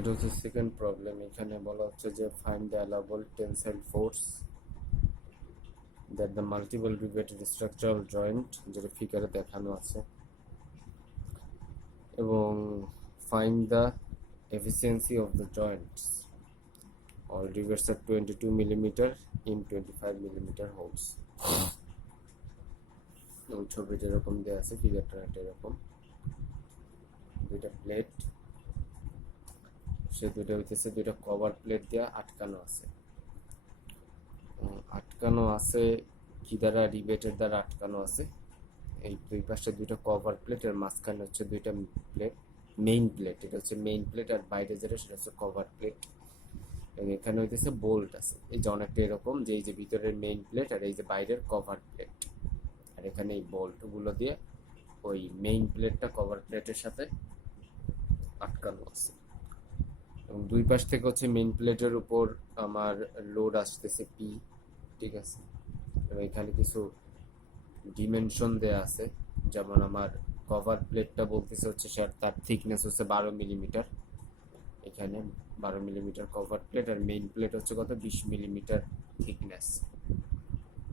এটা হচ্ছে second problem. এখানে বলা হচ্ছে যে find the allowable tensile force that the multiple riveted structural joint, যেটা ফিগারে দেখানো আছে, এবং find the efficiency of the Joints. All rivets are 22 millimeter in 25 millimeter holes. এবং ছবি যেরকম দেওয়া আছে ফিগারটা এরকম, দুইটা প্লেট, সে দুইটা হইতেছে দুইটা কভার প্লেট দিয়ে আটকানো আছে। আটকানো আছে কি দ্বারা? রিবেটের দ্বারা আটকানো আছে। এই দুই পাশে দুইটা কভার প্লেট, এর মাঝখানে হচ্ছে দুইটা প্লেট, মেইন প্লেট, এটা হচ্ছে মেইন প্লেট, আর বাইরে যেটা সেটা হচ্ছে কভার প্লেট। এবং এখানে হইতেছে বোল্ট আছে, এই যে অনেকটা এরকম, যে এই যে ভিতরের মেইন প্লেট আর এই যে বাইরের কভার প্লেট, আর এখানে এই বোল্টগুলো দিয়ে ওই মেইন প্লেটটা কভার প্লেটের সাথে আটকানো আছে। এবং দুই পাশ থেকে হচ্ছে মেইন প্লেটের উপর আমার লোড আসতেছে পি, ঠিক আছে। এবং এখানে কিছু ডিমেনশন দেয়া আছে, যেমন আমার কভার প্লেটটা বলতেছে হচ্ছে তার থিকনেস হচ্ছে 12 মিলিমিটার, এখানে 12 মিলিমিটার কভার প্লেট, আর মেইন প্লেট হচ্ছে কত? 20 মিলিমিটার থিকনেস।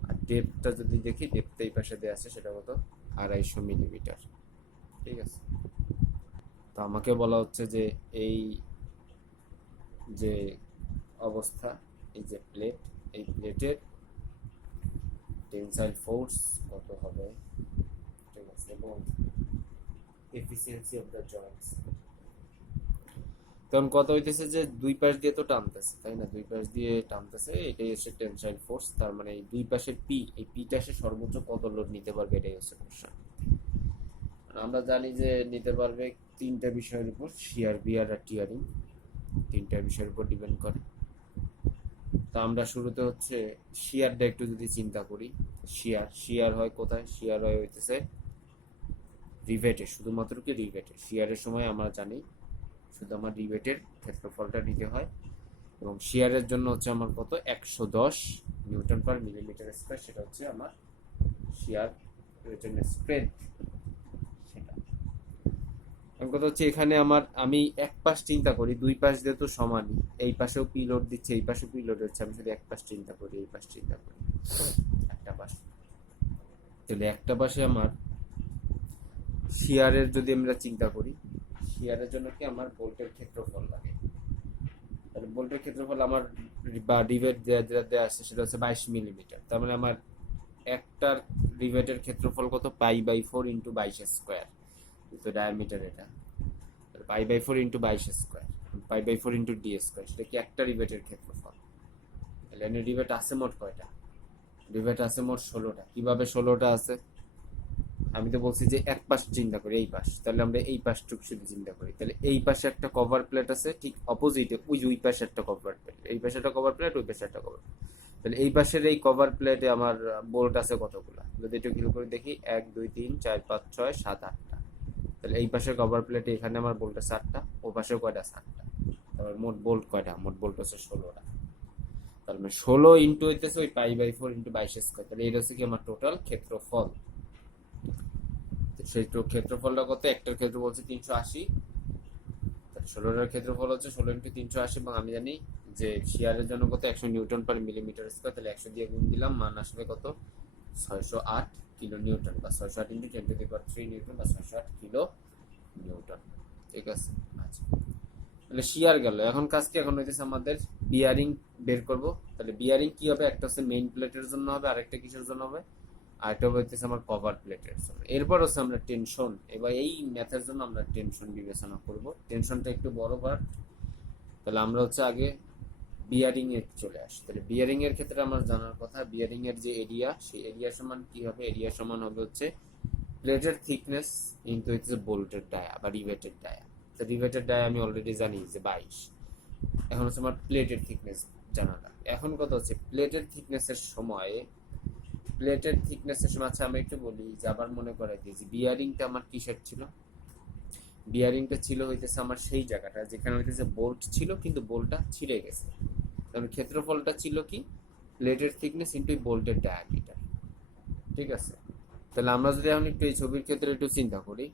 আর ডেপথটা যদি দেখি, ডেপথ এই পাশে দেওয়া আছে, সেটা কত? 250 মিলিমিটার, ঠিক আছে। তো আমাকে বলা হচ্ছে যে এই যে অবস্থা, এই যে প্লেট, এই প্লেটের টেনসাইল ফোর্স কত হবে, ঠিক আছে, এবং এফিসিয়েন্সি অফ দ্য জয়েন্টস। তখন কত হইতেছে যে দুই পাশ দিয়ে তো টানতেছে, তাই না? দুই পাশ দিয়ে টানতেছে, এটাই হচ্ছে টেনসাইল ফোর্স। তার মানে এই দুই পাশের পি, এই পিটা সে সর্বোচ্চ কত লোড নিতে পারবে, এটাই হচ্ছে কোশ্চেন। আমরা জানি যে নিতে পারবে তিনটা বিষয়ের উপর, শিয়ার, বিয়ার আর টিয়ারিং, তিনটা বিষয়ের উপর ডিপেন্ড করে। তো আমরা শুরুতে হচ্ছে শিয়ারটা একটু যদি চিন্তা করি, শিয়ার হয় কোথায়? শিয়ার হয় হইতেছে রিভেটে, শুধুমাত্র কি রিভেটে। শিয়ারের সময় আমরা জানি শুধু আমার রিভেটের ক্ষেত্রফলটা নিতে হয়, এবং শিয়ারের জন্য হচ্ছে আমার কত? 110 নিউটন পার মিলিমিটার স্কয়ার, সেটা হচ্ছে আমার শিয়ার জন্য স্ট্রেংথ। সেটা কথা হচ্ছে এখানে আমি এক পাশ চিন্তা করি, দুই পাশ যেহেতু সমানই, এই পাশেও পি লোড দিচ্ছে, এই পাশেও পি লোড হচ্ছে, আমি শুধু এক পাশ চিন্তা করি, এই পাশ চিন্তা করি, একটা পাশ। তাহলে একটা পাশে আমার শিয়ারের যদি আমরা চিন্তা করি, শিয়ারের জন্য কি আমার বোল্টের ক্ষেত্রফল লাগে। তাহলে বোল্টের ক্ষেত্রফল আমার বা রিভেট দেওয়া আছে, সেটা হচ্ছে 22 মিলিমিটার। তার মানে আমার একটার রিভেটের ক্ষেত্রফল কত? π/4 ইন্টু 22 স্কোয়ার, তো ডায়ামিটার এটা, π/4 into 22 square, π/4 into D square, সেটা কি একটা রিভেটের ক্ষেত্রফল। তাহলে এখানে রিভেট আছে মোট কয়টা? রিভেট আছে মোট 16টা। কিভাবে 16টা আছে? আমি তো বলছি যে এক পাশ চিন্তা করি, এই পাশ, তাহলে আমরা এই পাশটুকু শুধু চিন্তা করি। তাহলে এই পাশে একটা কভার প্লেট আছে, ঠিক অপোজিটে ওই পাশে একটা কভার প্লেট, এই পাশে একটা কভার প্লেট, ওই পাশে একটা কভার। তাহলে এই পাশের এই কভার প্লেটে আমার বোল্ট আছে কতগুলো? যদি একটু খেয়াল করে দেখি, 1 2 3 4 5 6 7 8টা। তাহলে এই পাশের কভার প্লেটে এখানে আমার বোল্ট আছে 8টা, ও পাশে কয়টা? 7টা। তারপর মোট বোল্ট কয়টা? মোট বোল্ট হচ্ছে 16টা। তার মানে 16 ইন্টু হইতেছে ওই π/4 ইন্টু 22 স্কোয়ার। তাহলে এটা হচ্ছে কি আমার টোটাল ক্ষেত্রফল। সেই ক্ষেত্রফলটা কত? একটার ক্ষেত্রফল হচ্ছে 380, 16টার ক্ষেত্রফল হচ্ছে 16 ইন্টু 380, এবং আমি জানি যে শিয়ারের জন্য কত? 100 নিউটন পার মিলিমিটার স্কয়ার। তাহলে 100 দিয়ে গুণ দিলাম, মান আসবে কত? 608 কিলো নিউটন, বা 608 ইন্টু 10⁻³ নিউটন, বা 608 কিলো নিউটন, ঠিক আছে। আচ্ছা, তাহলে শিয়ার গেল। এখন কাজ কি? এখন হইতেছে আমাদের বিয়ারিং বের করব। তাহলে বিয়ারিং কি হবে? একটা হচ্ছে মেইন প্লেটের জন্য হবে, আরেকটা কিসের জন্য হবে? আরেকটা হইতেছে আমার কভার প্লেটের জন্য। এরপর হচ্ছে আমরা টেনশন, এবার এই ম্যাথের জন্য আমরা টেনশন বিবেচনা করব। টেনশনটা একটু বড় পার্ট। তাহলে আমরা হচ্ছে আগে বিয়ারিং এ চলে আসি। তাহলে বিয়ারিং এর ক্ষেত্রে আমার জানার কথা, বিয়ারিং এর যে এরিয়া, সেই এরিয়া সমান কি হবে? এরিয়া সমান হবে হচ্ছে প্লেটের থিকনেস ইনটু হচ্ছে বোল্টের ডায়া বা রিভেটেড ডায়া। তো রিভেটেড ডায়া আমি অলরেডি জানি যে 22। এখন হচ্ছে আমার প্লেটের থিকনেস জানাটা। এখন কথা হচ্ছে প্লেটের থিকনেসের সময়, আচ্ছা আমি একটু বলি যে আবার মনে করাই দিই যে বিয়ারিংটা আমার কিসের ছিল? বিয়ারিংটা ছিল হইতেছে আমার সেই জায়গাটা যেখানে হইতেছে বোল্ট ছিল, কিন্তু বোল্টটা ছিঁড়ে গেছে। তাহলে ক্ষেত্রফলটা ছিল কি? প্লেটের থিকনেস ইন্টু বোল্টের ডায়ামিটার, ঠিক আছে। তাহলে আমরা যদি এখন একটু এই ছবির ক্ষেত্রে একটু চিন্তা করি,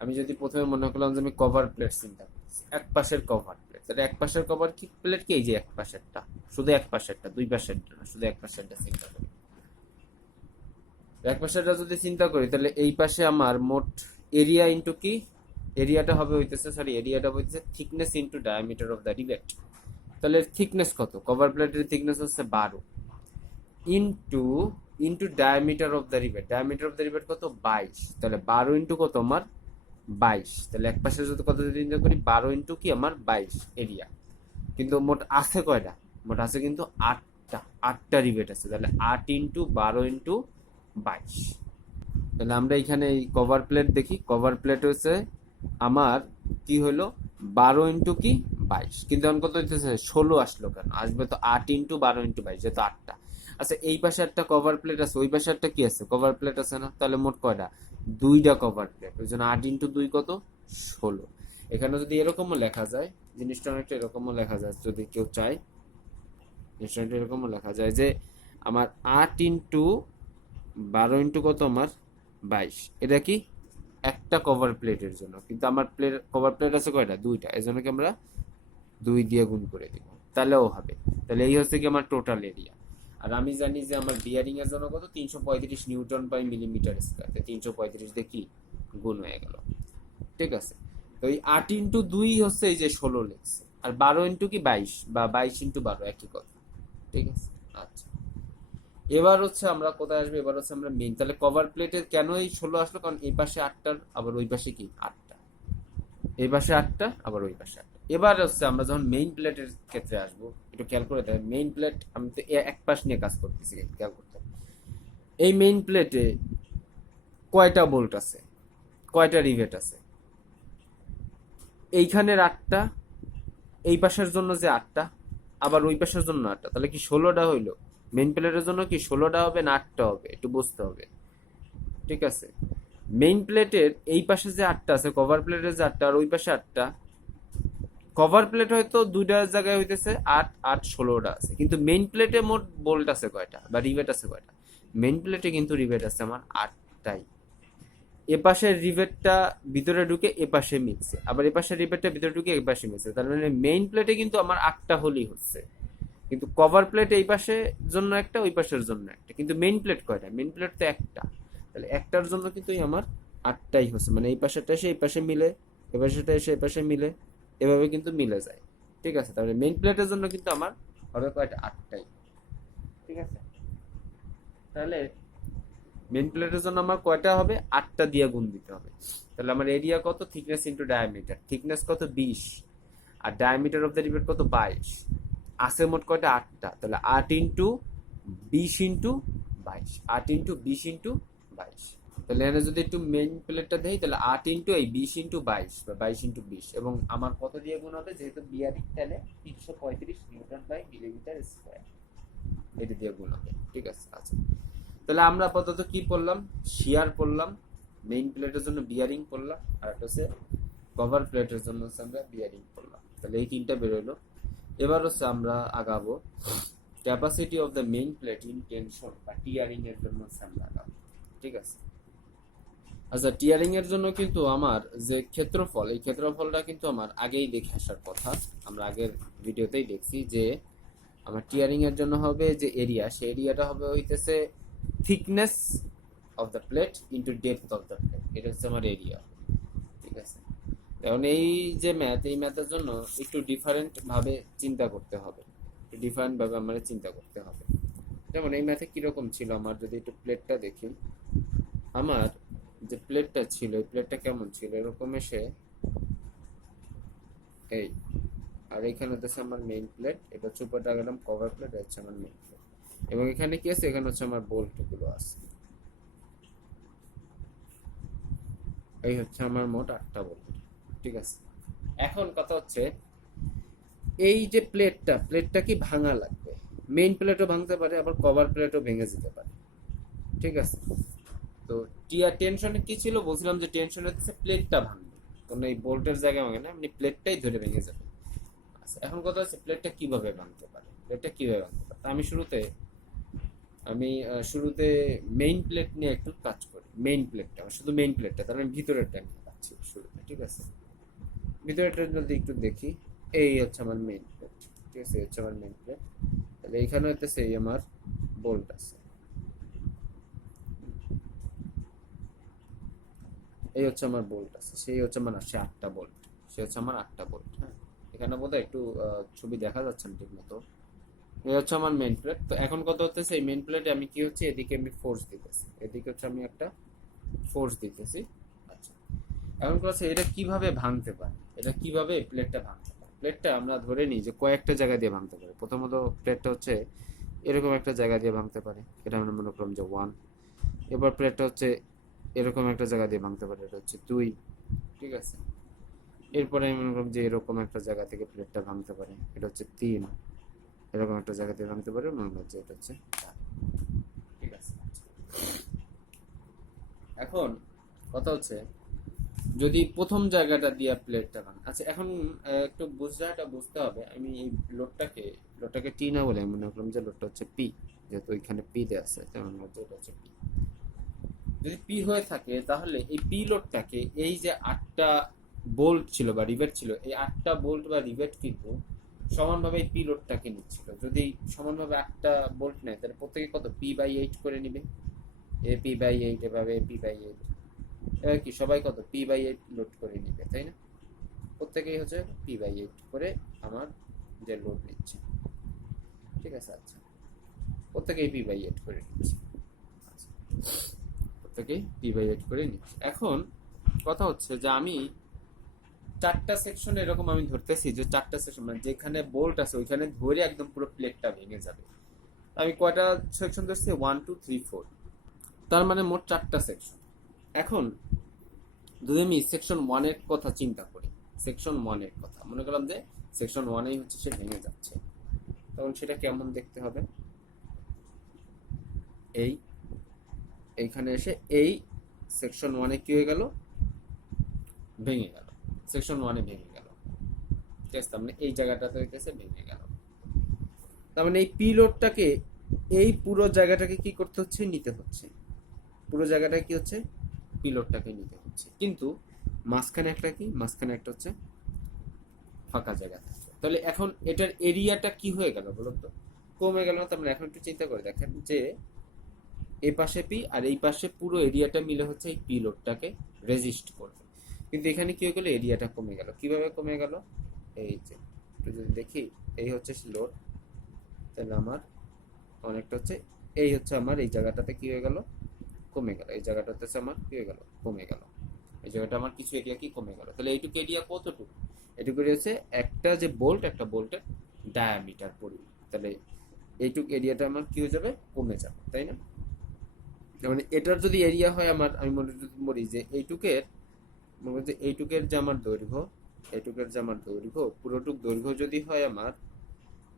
আমি যদি প্রথমে মনে করলাম যে আমি কভার প্লেট চিন্তা করছি, এক পাশের কভার প্লেট, তাহলে এক পাশের কভার কি প্লেট কি, এই যে এক পাশেরটা, শুধু এক পাশেরটা, দুই পাশেরটা না, শুধু এক পাশেরটা চিন্তা করি। এক পাশেরটা যদি চিন্তা করি তাহলে এই পাশে আমার মোট এরিয়া ইন্টু কি, এরিয়াটা হবে হইতেছে, সরি এরিয়াটা হইতেছে thickness into diameter of the rebate. তাহলে থিকনেস কত, কভার প্লেটের থিকনেস হচ্ছে 12 into into diameter of the rebate, diameter of the rebate কত 22, তাহলে 12 ইন্টু কত আমার 22, তাহলে এক পাশে যদি কত যদি চিন্তা করি 12 ইন্টু কি আমার 22 এরিয়া। কিন্তু মোট আছে কয়টা, মোট আছে কিন্তু আটটা রিবেট আছে, তাহলে 8 ইন্টু 12 ইন্টু 22। তাহলে আমরা এখানে এই কভার প্লেট দেখি, কভার প্লেট হচ্ছে আমার কি হলো 12 ইন্টু কি 22, কিন্তু এখন কত হইতেছে 16 আসলো কেন, আসবে তো 8 ইন্টু 12 ইন্টু 22, যেহেতু 8টা। আচ্ছা এই পাশে একটা কভার প্লেট আছে, ওই পাশে একটা কি আছে, কভার প্লেট আছে না, তাহলে মোট কয়টা, 2টা কভার প্লেট, ওই জন্য 8 ইন্টু 2 কত 16। এখানে যদি এরকমও লেখা যায়, জিনিসটা অনেকটা এরকমও লেখা যায় যদি কেউ চায়, জিনিসটা এরকমও লেখা যায় যে আমার 8 ইন্টু 12 ইন্টু কত আমার 22, এটা কি একটা কভার প্লেটের জন্য, কিন্তু আমার প্লেট কভার প্লেট আছে কয়টা, 2টা, এই জন্য কি আমরা 2 দিয়ে গুণ করে দিব, তাহলেও হবে। তাহলে এই হচ্ছে কি আমার টোটাল এরিয়া। আর আমি জানি যে আমার বিয়ারিং এর জন্য কত 335 নিউটন বাই মিলিমিটার স্কয়ার, 335 দিয়ে কি গুণ হয়ে গেল, ঠিক আছে। তো এই 8 ইন্টু 2 হচ্ছে এই যে 16 লিখছে, আর 12 ইন্টু কি 22 বা 22 ইন্টু 12 একই কথা, ঠিক আছে। আচ্ছা এবার হচ্ছে আমরা কোথায় আসবো, এবার হচ্ছে আমরা মেইন, তাহলে কভার প্লেটের কেন এই 16 আসলো, কারণ এই পাশে 8টার আবার ওই পাশে কি 8টা, এই পাশে 8টা আবার ওই পাশে 8টা। এবার হচ্ছে আমরা যখন মেইন প্লেটের ক্ষেত্রে আসবো, একটু খেয়াল করে দেয়, মেইন প্লেট আমি তো এক পাশ নিয়ে কাজ করতেছি, খেয়াল করতে হবে। এই মেইন প্লেটে কয়টা বোল্ট আছে, কয়টা রিভেট আছে, এইখানের 8টা, এই পাশের জন্য যে 8টা, আবার ওই পাশের জন্য 8টা, তাহলে কি 16টা হইলো। মেইন প্লেটের জন্য কি 16টা হবে না 8টা হবে, একটু বুঝতে হবে, ঠিক আছে। মেইন প্লেটের এই পাশে যে 8টা আছে, কভার প্লেটের যে 8টা, আর ওই পাশে 8টা, কভার প্লেট হয়তো 2টা জায়গায় হইতেছে 8 8 16টা আছে, কিন্তু মেইন প্লেটে মোট বোল্ট আছে কয়টা বা রিভেট আছে কয়টা, মেইন প্লেটে কিন্তু রিভেট আছে আমার 8টাই। এপাশের রিভেটটা ভিতরে ঢুকে এপাশে মিলছে, আবার এপাশের রিভেটটা ভিতরে ঢুকে এপাশে মিলছে, তার মানে মেইন প্লেটে কিন্তু আমার 8টা হলেই হচ্ছে, কিন্তু কভার প্লেট এই পাশে জন্য একটা, ওই পাশের জন্য একটা, কিন্তু মেইন প্লেট কয়টা, মেইন প্লেট তো একটা, তাহলে একটার জন্য কিন্তু আমার 8টাই হচ্ছে, মানে এই পাশেরটা এসে এই পাশে মিলে, এ পাশেরটা এসে এই পাশে মিলে, এভাবে কিন্তু মিলে যায়, ঠিক আছে। তাহলে মেইন প্লেটের জন্য কিন্তু আমার হবে কয়টা 8টাই, ঠিক আছে। তাহলে মেইন প্লেটের জন্য আমার কয়টা হবে 8টা দিয়ে গুণ দিতে হবে, তাহলে আমার এরিয়া কত, থিকনেস ইন্টু ডায়ামিটার, থিকনেস কত 20, আর ডায়ামিটার অফ দ্য রিবেট কত 22, আছে মোট কয়টা 8টা, তাহলে 8 ইন্টু 20 ইন্টু 22, 8 ইন্টু 20 ইন্টু 22। তাহলে এখানে যদি একটু মেইন প্লেটটা দেই, তাহলে 8 ইন্টু এই 20 ইন্টু 22 বা 22 ইন্টু 20, এবং আমার কত দিয়ে গুণ হবে, যেহেতু বিয়ারিং তাহলে 335 নিউটন বাই মিলিমিটার স্কয়ার, এটা দিয়ে গুণ হবে, ঠিক আছে। আচ্ছা তাহলে আমরা আপাতত কি পড়লাম, শিয়ার পড়লাম, মেইন প্লেটের জন্য বিয়ারিং পড়লাম, আর একটা হচ্ছে কভার প্লেটের জন্য হচ্ছে আমরা বিয়ারিং পড়লাম, তাহলে এই তিনটা বেরোলো। এবার হচ্ছে আমরা আগাবো capacity of the main plate in tension বা টিয়ারিং এর জন্য হচ্ছে আমরা আগাবো, ঠিক আছে। আচ্ছা টিয়ারিং এর জন্য কিন্তু আমার যে ক্ষেত্রফল, এই ক্ষেত্রফলটা কিন্তু আমার আগেই দেখে আসার কথা, আমরা আগের ভিডিওতেই দেখছি যে আমার টিয়ারিং এর জন্য হবে যে এরিয়া, সেই এরিয়াটা হবে হইতেছে thickness of the plate into depth of the plate, এটা হচ্ছে আমার এরিয়া, ঠিক আছে। এখন এই যে ম্যাথ, এই ম্যাথের জন্য একটু ডিফারেন্ট ভাবে চিন্তা করতে হবে, একটু ডিফারেন্ট ভাবে আমার চিন্তা করতে হবে। যেমন এই ম্যাথে কিরকম ছিল, আমার যদি একটু প্লেটটা দেখি, আমার যে প্লেটটা ছিল, এই প্লেটটা কেমন ছিল, এরকম এসে এই, আর এখানে হচ্ছে আমার মেইন প্লেট, এটা হচ্ছে উপরটা গেলাম কভার প্লেট, হচ্ছে আমার মেইন প্লেট, এবং এখানে কি আছে, এখানে হচ্ছে আমার বোল্ট গুলো আছে, এই হচ্ছে আমার মোট 8টা বোল্ট, ঠিক আছে। এখন কথা হচ্ছে এই যে প্লেটটা, প্লেটটা কি ভাঙা লাগবে, মেইন প্লেটও ভাঙতে পারে, আবার কভার প্লেটও ভেঙে যেতে পারে, ঠিক আছে। তো টেনশনে কি ছিল বলছিলাম, যে টেনশন হচ্ছে প্লেটটা ভাঙবে, কারণ এই বোল্টের জায়গায় ভাঙে না, এমনি প্লেটটাই ধরে ভেঙে যাবে। আচ্ছা এখন কথা হচ্ছে প্লেটটা কিভাবে ভাঙতে পারে, প্লেটটা কিভাবে ভাঙতে পারে, আমি শুরুতে মেইন প্লেট নিয়ে একটু কাজ করি, মেইন প্লেটটা শুধু মেইন প্লেটটা, তাহলে আমি ভিতরেরটা নিয়ে কাজ শুরুতে, ঠিক আছে। ভিতরেরটা যদি একটু দেখি, এই হচ্ছে আমার মেইন প্লেট, ঠিক আছে, এই হচ্ছে আমার মেইন প্লেট। তাহলে এইখানে হইতেছে এই আমার বোল্ট আছে, এই হচ্ছে আমার বোল্ট আছে, সেই হচ্ছে আমার আসে 8টা বোল্ট, সে হচ্ছে আমার 8টা বোল্ট। হ্যাঁ, এখানে বোধহয় একটু ছবি দেখা যাচ্ছে না ঠিক মতো। এই হচ্ছে আমার মেইন প্লেট। তো এখন কথা হচ্ছে এই মেইন প্লেটে আমি কি হচ্ছে এদিকে আমি ফোর্স দিতেছি, এদিকে হচ্ছে আমি একটা ফোর্স দিতেছি। আচ্ছা, এখন কথা হচ্ছে এটা কিভাবে ভাঙতে পারে, এটা কিভাবে প্লেটটা ভাঙতে পারে। প্লেটটা আমরা ধরে নিই যে কয়েকটা জায়গা দিয়ে ভাঙতে পারে। প্রথমত প্লেটটা হচ্ছে এরকম একটা জায়গা দিয়ে ভাঙতে পারে, এটা আমরা মনে করলাম যে 1। এবার প্লেটটা হচ্ছে এরকম একটা জায়গা দিয়ে ভাঙতে পারে, এটা হচ্ছে 2, ঠিক আছে। এরপরে আমি মনে করলাম যে এরকম একটা জায়গা থেকে প্লেটটা ভাঙতে পারে, এটা হচ্ছে 3। এরকম একটা জায়গা দিয়ে ভাঙতে পারে, মনে হচ্ছে এটা হচ্ছে 4, ঠিক আছে। এখন কথা হচ্ছে যদি প্রথম জায়গাটা দিয়ে প্লেটটা ভাঙে, আচ্ছা এখন একটু বুঝতে হবে। আমি এই লোডটাকে টি না বলে আমি মনে করলাম যে লোডটা হচ্ছে পি, যেহেতু ওইখানে পি দেওয়া আছে তাই মনে হচ্ছে এটা হচ্ছে পি। যদি পি হয়ে থাকে তাহলে এই পি লোডটাকে এই যে 8টা বোল্ট ছিল বা রিভেট ছিল, এই 8টা বোল্ট বা রিভেট কিন্তু সমানভাবে এই পি লোডটাকে নিচ্ছিল। যদি সমানভাবে 8টা বোল্ট নেয় তাহলে প্রত্যেকে কত P/8 করে নিবে, এ P/8, এভাবে P/8, এবার কি সবাই কত P/8 লোড করে নিবে, তাই না? প্রত্যেকেই হচ্ছে P/8 করে আমার যে লোড নিচ্ছে, ঠিক আছে। আচ্ছা, প্রত্যেকেই P/8 করে নিচ্ছে, আচ্ছা, প্রত্যেকেই P/8 করে নিচ্ছে। এখন কথা হচ্ছে যে আমি 4টা সেকশন এরকম আমি ধরতেছি যে 4টা সেকশন মানে যেখানে বোল্ট আছে ওইখানে ধরে একদম পুরো প্লেটটা ভেঙে যাবে। আমি কয়টা সেকশন ধরছি, 1 2 3 4, তার মানে মোট 4টা সেকশন। এখন যদি আমি সেকশন 1-এর কথা চিন্তা করি, সেকশন 1-এর কথা মনে করলাম যে সেকশন 1-এই হচ্ছে সে ভেঙে যাচ্ছে, তখন সেটা কেমন দেখতে হবে। এই এইখানে এসে এই সেকশন 1-এ কি হয়ে গেল, ভেঙে গেল, সেকশন 1-এ ভেঙে গেল, ঠিক আছে। তার মানে এই জায়গাটাতে হইতেছে ভেঙে গেল। তার মানে এই পি লোডটাকে এই পুরো জায়গাটাকে কি করতে হচ্ছে, নিতে হচ্ছে, পুরো জায়গাটা কি হচ্ছে পি লোডটাকে নিতে হচ্ছে। কিন্তু মাঝখানে একটা কি, মাঝখানে একটা হচ্ছে ফাঁকা জায়গা থাকবে। তাহলে এখন এটার এরিয়াটা কি হয়ে গেল বলুন তো, কমে গেল না? তার মানে এখন একটু চিন্তা করে দেখেন যে এই পাশে পি আর এই পাশে পুরো এরিয়াটা মিলে হচ্ছে এই পি লোডটাকে রেজিস্ট করবে। কিন্তু এখানে কি হয়ে গেল, এরিয়াটা কমে গেল। কিভাবে কমে গেল, এই যে একটু যদি দেখি, এই হচ্ছে লোড, তাহলে আমার অনেকটা হচ্ছে, এই হচ্ছে আমার এই জায়গাটাতে কি হয়ে গেল, কমে গেল। এই জায়গাটা হচ্ছে আমার কি হয়ে গেল, কমে গেল। এই জায়গাটা আমার কিছু এরিয়া কি কমে গেল। তাহলে এইটুকু এরিয়া কতটুকু, এটুকু এরিয়া হচ্ছে একটা যে বোল্ট, একটা বোল্টের ডায়ামিটার পরিমাণ। তাহলে এইটুকু এরিয়াটা আমার কি হয়ে যাবে, কমে যাবে, তাই না? মানে এটার যদি এরিয়া হয় আমার, আমি মনে করি যে এইটুকের, মনে করি যে এইটুকের যে আমার দৈর্ঘ্য, এইটুকের যে আমার দৈর্ঘ্য, পুরোটুক দৈর্ঘ্য যদি হয় আমার,